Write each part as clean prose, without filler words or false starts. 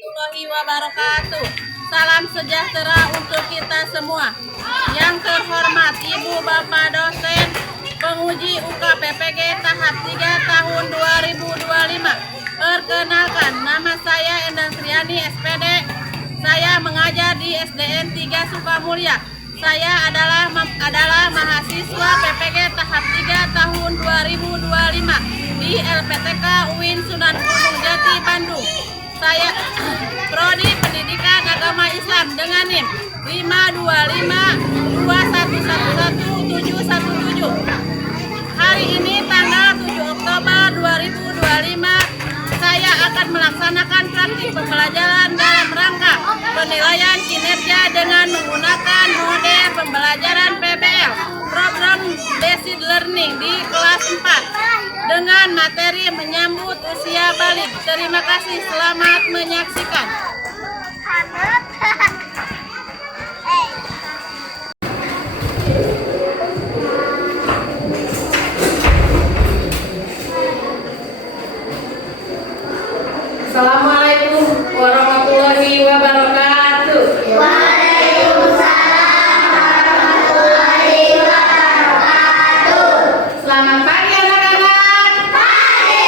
warahmatullahi wabarakatuh. Salam sejahtera untuk kita semua. Yang terhormat Ibu Bapak dosen penguji UKPPG tahap 3 tahun 2025. Perkenalkan, nama saya Endang Sriani SPD. Saya mengajar di SDN 3 Sukamulya. Saya adalah mahasiswa PPG tahap 3 tahun 2025 di LPTK UIN Sunan Gunung Jati, Bandung. Saya Prodi Pendidikan Agama Islam dengan NIM 52521111717. Hari ini tanggal 7 Oktober 2025 saya akan melaksanakan praktik pembelajaran dalam rangka penilaian kinerja dengan menggunakan model pembelajaran PBL, program Basic Learning di kelas 4 dengan materi menyambut usia balik. Terima kasih, selamat menyaksikan. Assalamualaikum warahmatullahi wabarakatuh. Waalaikumsalam warahmatullahi wabarakatuh. Selamat pagi anak-anak. Pagi.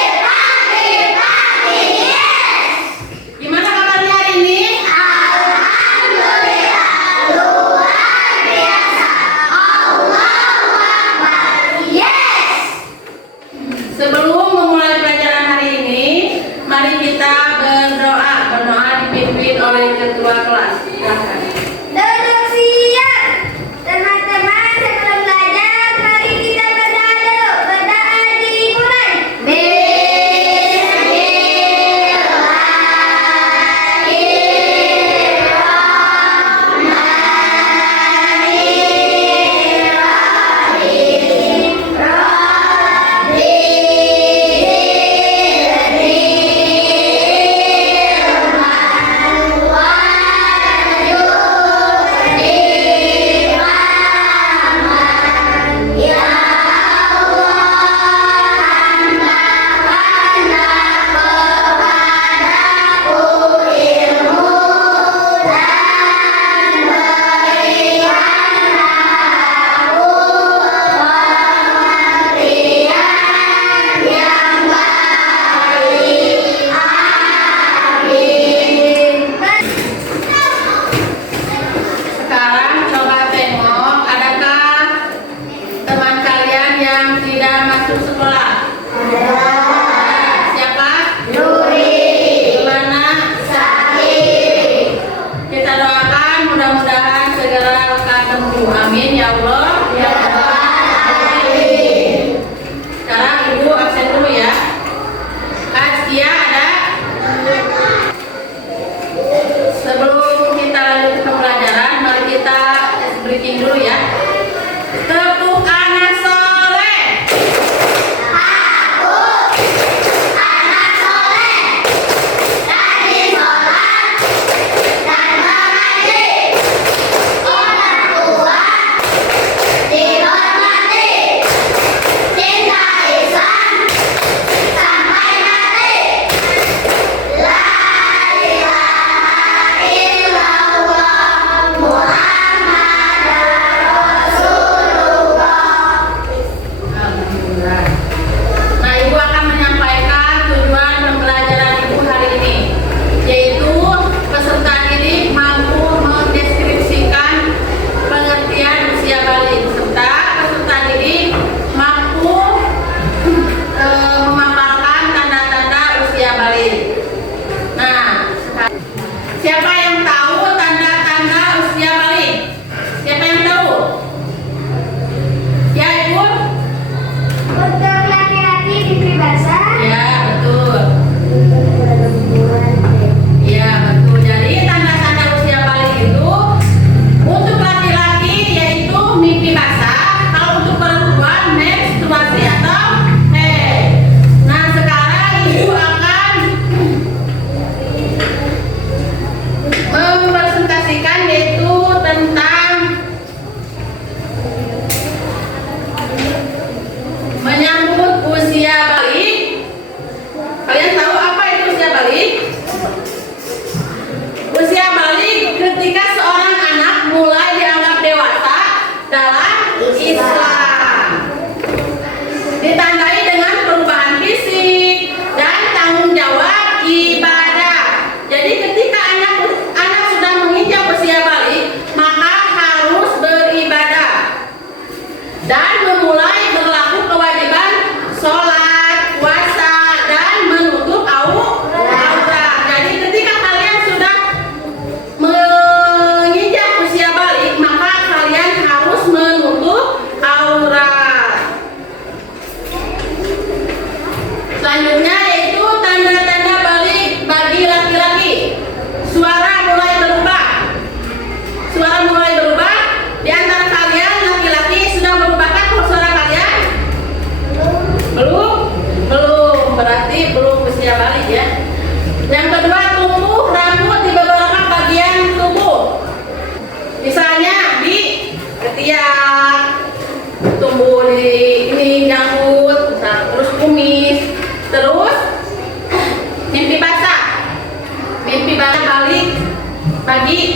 Yes. Gimana kabarnya hari ini? Alhamdulillah luar biasa. Allahu Akbar. Yes. Sebelum memulai pelajaran hari ini, mari kita berdoa dipimpin oleh ketua kelas. Silakan. Duduk siap. Teman-teman sebelum belajar, mari kita berdoa dulu. Berdoa dimulai. Sekarang coba tengok, adakah teman kalian yang tidak masuk sekolah? Siapa? Gimana? Kita doakan mudah-mudahan segera lekas sembuh. Amin ya Allah. Sekarang Ibu absen dulu ya. Dia ada. Sebelum kita lanjut ke pelajaran, mari kita briefing dulu ya. Tepuk anak soleh. Anak soleh, rajin sholat dan mengaji. Orang tua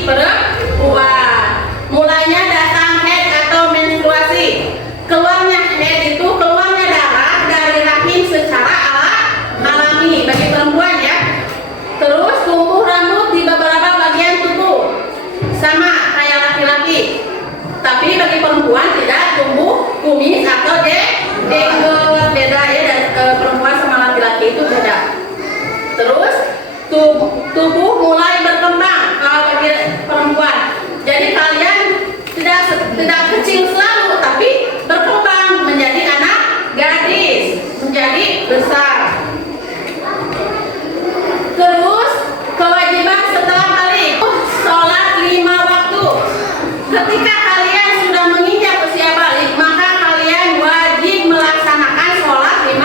perempuan. Mulainya datang haid atau menstruasi. Keluarnya haid itu keluarnya darah dari rahim secara alami bagi perempuan ya. Terus tumbuh rambut di beberapa bagian tubuh sama kayak laki-laki. Tapi bagi perempuan tidak tumbuh kumis atau jenggot, beda ya, dan perempuan sama laki-laki itu beda. Terus tubuh mulai berkembang kalau bagi perempuan. Jadi kalian tidak kecil selalu, tapi berkembang menjadi anak gadis, menjadi besar. Terus kewajiban setelah balik, sholat 5 waktu. Ketika kalian sudah menginjak usia balik, maka kalian wajib melaksanakan sholat 5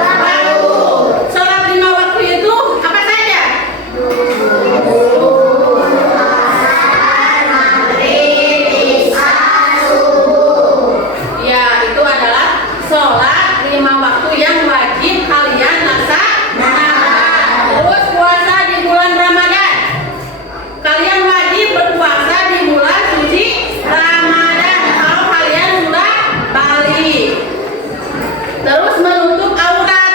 waktu. Sholat 5 waktu itu apa saja? Ya, itu adalah sholat 5 waktu yang wajib kalian laksanakan. Terus puasa di bulan Ramadan. Kalian wajib berpuasa di bulan suci Ramadan kalau kalian sudah balik. Terus menutup aurat.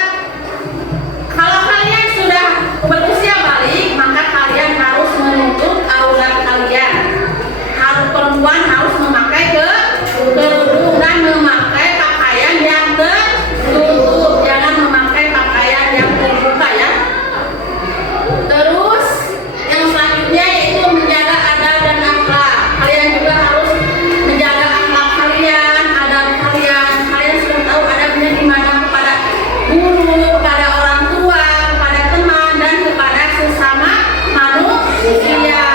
Kalau kalian sudah berusia balik, maka kalian harus menutup aurat kalian. Harus perempuan harus memakai kerudung dan memakai pakaian yang tertutup. Jangan memakai pakaian yang terbuka ya. Terus yang selanjutnya yaitu menjaga adab dan akhlak. Kalian juga harus menjaga akhlak kalian, adab kalian. Kalian sudah tahu adabnya gimana kepada guru, kepada orang tua, kepada teman, dan kepada sesama manusia.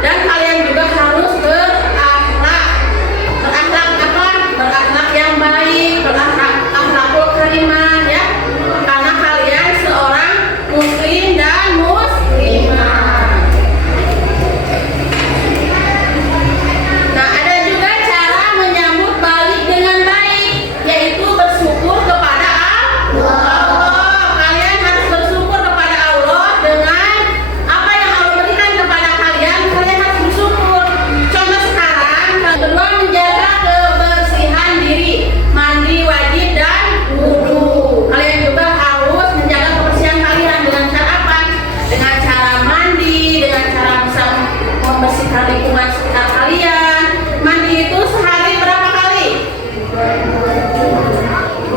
Dan kalian juga harus berakhlak yang baik, berakhlakul karimah ya. Karena kalian seorang muslim dan muslimah. Nah, ada juga cara menyambut balik dengan baik, yaitu bersyukur kepada Allah. Kalian harus bersyukur kepada Allah dengan apa yang Allah berikan kepada kalian. Kalian harus bersyukur. Contoh sekarang, kedua menjaga kebersihan diri, mandi wajib dan wudu. Kalian juga harus menjaga kebersihan kalian dengan cara apa? Dengan cara mandi, dengan cara bisa membersihkan lingkungan sekitar kalian. Mandi itu sehari berapa kali?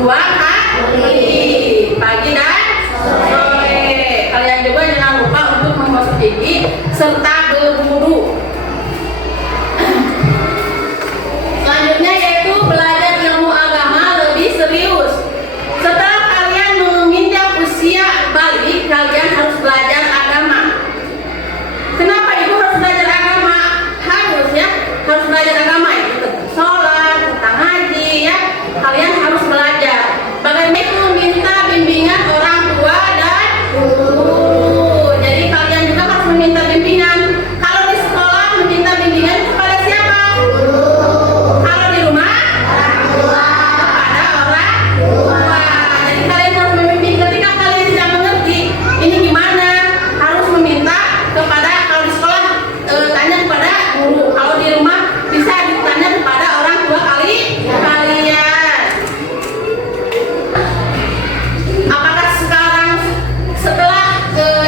2 kali, pagi dan sore. Kalian juga jangan lupa untuk membasuh gigi serta berwudu. Selanjutnya yaitu belajar ilmu agama lebih serius. Setelah kalian menginjak usia balik, kalian harus belajar agama. Kenapa ibu harus belajar agama? Harus ya, harus belajar agama itu tentang sholat, tentang ngaji ya. Kalian harus belajar. Bagaimana itu minta bimbingan orang tua dan guru. Jadi kalian juga harus meminta bimbingan. Kalau di sekolah meminta bimbingan kepada siapa? Kalau di rumah kepada orang tua. Jadi kalian harus membimbing. Ketika kalian tidak mengerti ini gimana, harus meminta kepada, kalau di sekolah tanya kepada guru. Kalau di rumah bisa ditanya kepada orang tua kalian. Apakah sekarang setelah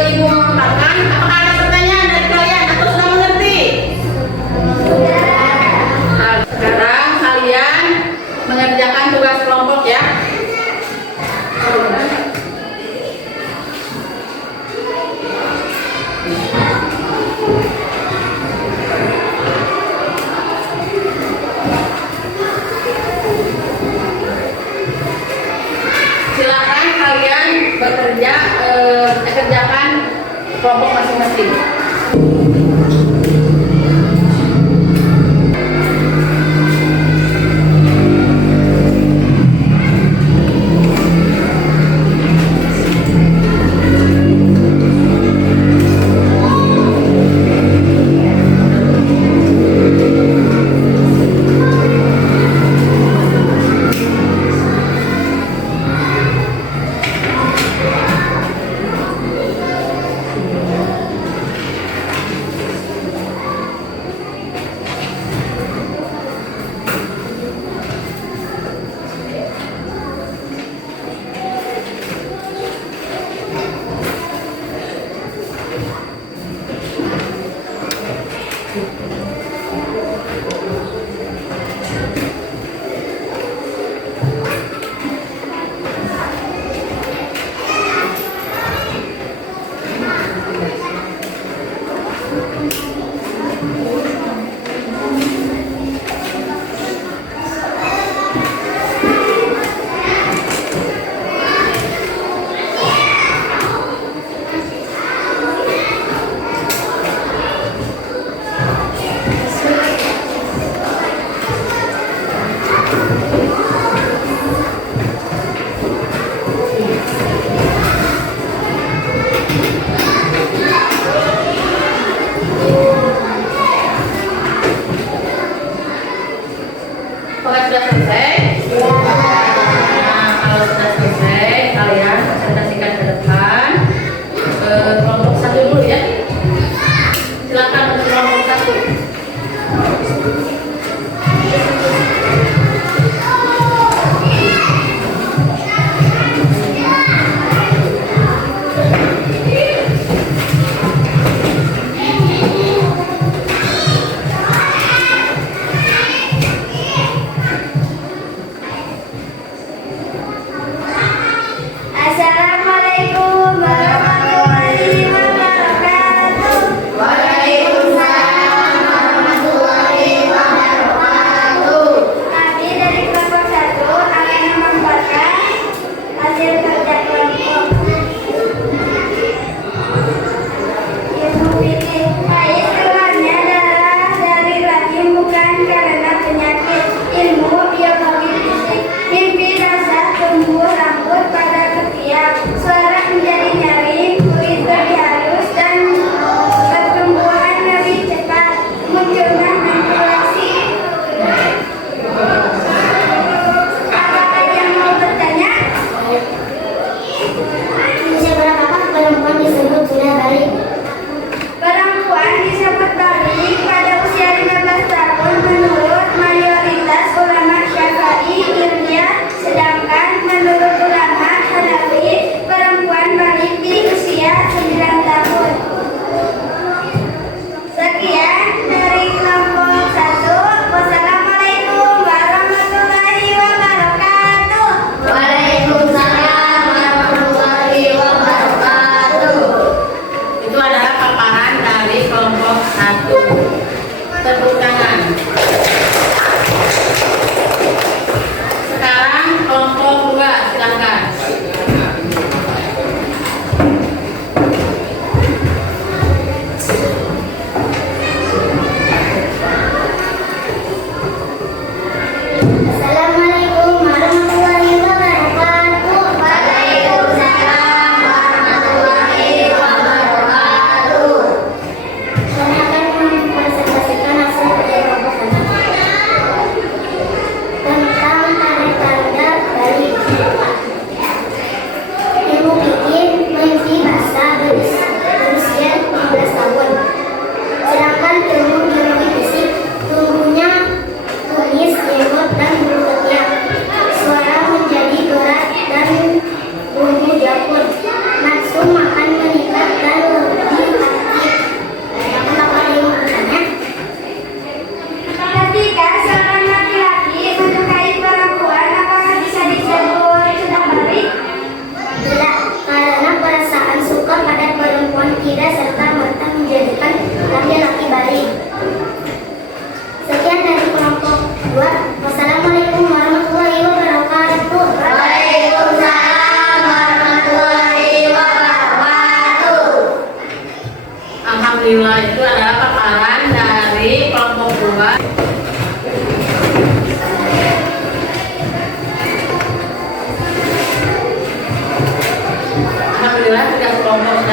ibu memaparkan, apakah ada pertanyaan dari kalian atau sudah mengerti? Nah, sekarang kalian mengerjakan tugas kelompok ya. Silakan kalian bekerja, kerjakan kelompok masing-masing.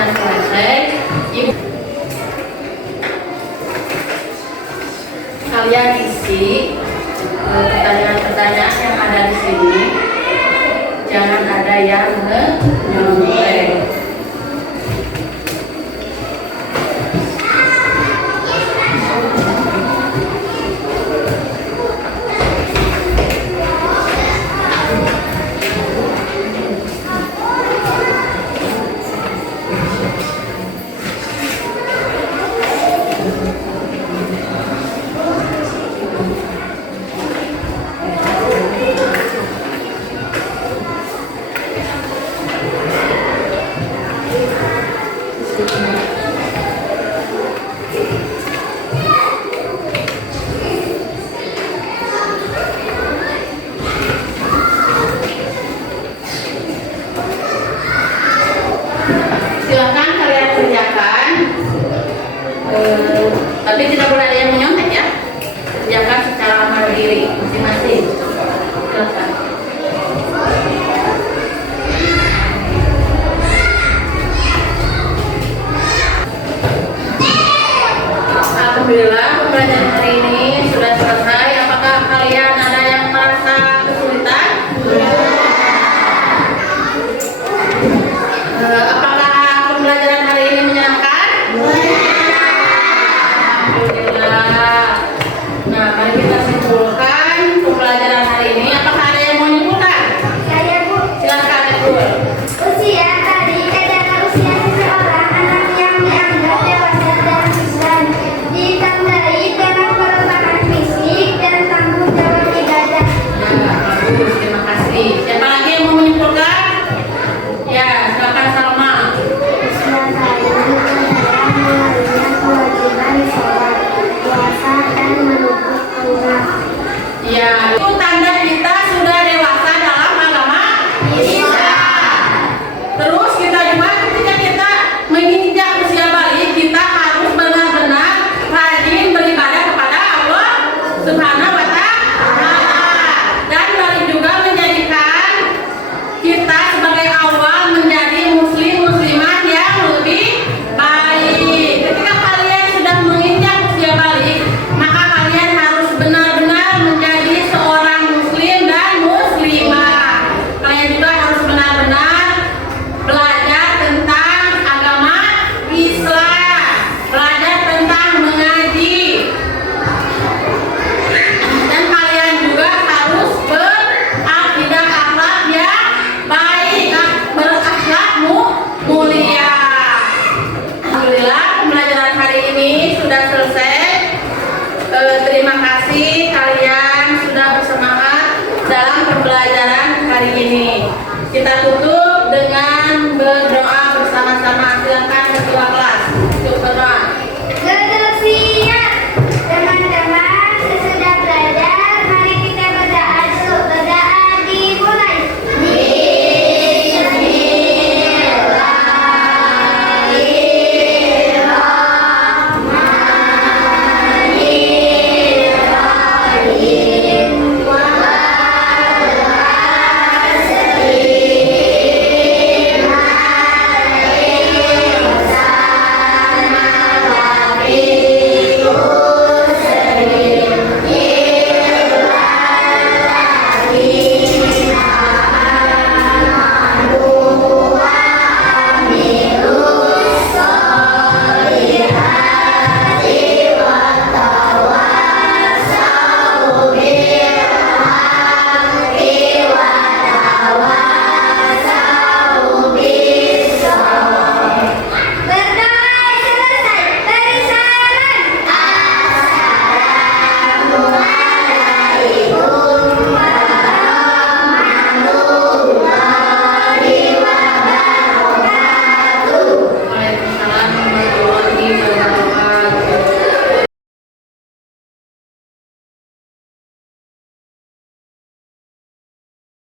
sudah selesai, Ibu kalian isi pertanyaan-pertanyaan yang ada di sini. Jangan ada yang nyontek. Silakan kalian kerjakan, tapi tidak boleh ada yang menyontek ya. Kerjakan secara mandiri masing-masing. Silakan. Alhamdulillah, pembelajaran hari ini sudah selesai. Apakah kalian ada yang merasa kesulitan? Apakah pembelajaran hari ini menyenangkan? Alhamdulillah. Nah, mari kita simpulkan pembelajaran hari ini. Apakah ada yang mau nyimpulkan? Saya, Bu. Silakan, Ibu. Usia tadi adalah usia seseorang anak yang dianggap dewasa dalam Islam, ditandai dengan kelemahan fisik dan tanggung jawab ibadah. Ya, bagus. Terima kasih. Siapa lagi yang mau menyimpulkan? Ya, silakan Salma. Usia tadi adalah mengalami kewajiban sholat, puasa, dan menuntut aurat. Ya, itu tanda kita sudah dewasa dalam agama Islam. Terus kita juga ketika kita menginjak usia balik, kita harus benar-benar rajin beribadah kepada Allah Subhanahu wa Ta'ala. Dan balik juga menjadikan kita sebagai awal menjadi muslim-muslimah yang lebih baik. Ketika kalian sudah menginjak usia balik, maka kalian harus benar-benar menjadi seorang muslim dan muslimah. Kalian juga harus benar-benar belajar tentang agama Islam, belajar tentang mengaji. Dan kalian juga harus berakidah akhlak yang baik, berakhlak mulia. Alhamdulillah, pembelajaran hari ini sudah selesai. Terima kasih kalian sudah bersemangat dalam pembelajaran hari ini. Kita tutup dengan berdoa bersama-sama. Silakan ketua kelas.